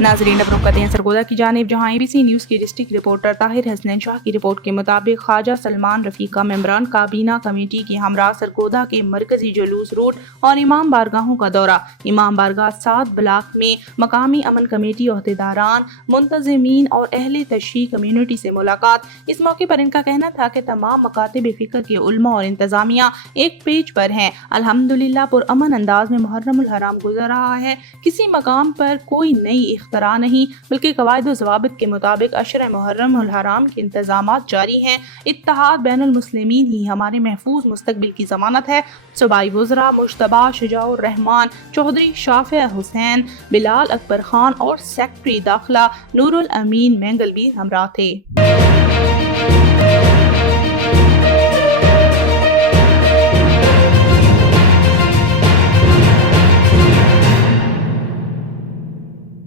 ناظرین اب رخ سرگودا کی جانب، جہاں ABC نیوز کی ڈسٹرکٹ رپورٹر طاہر حسنین شاہ کی رپورٹ کے مطابق خواجہ سلمان رفیقہ ممبران کابینہ کمیٹی کی ہمراہ سرگودا کے مرکزی جلوس روٹ اور امام بارگاہوں کا دورہ۔ امام بارگاہ 7 بلاک میں مقامی امن کمیٹی عہدیداران، منتظمین اور اہل تشیع کمیونٹی سے ملاقات۔ اس موقع پر ان کا کہنا تھا کہ تمام مکاتب فکر کے علماء اور انتظامیہ ایک پیج پر ہیں۔ الحمدللہ پرامن انداز میں محرم الحرام گزر رہا ہے۔ کسی مقام پر کوئی نئی اختراع نہیں، بلکہ قواعد و ضوابط کے مطابق عشر محرم الحرام کے انتظامات جاری ہیں۔ اتحاد بین المسلمین ہی ہمارے محفوظ مستقبل کی ضمانت ہے۔ صوبائی وزراء مجتبیٰ شجاع الرحمان چودھری، شافع حسین، بلال اکبر خان اور سیکرٹری داخلہ نور الامین مینگل بھی ہمراہ تھے۔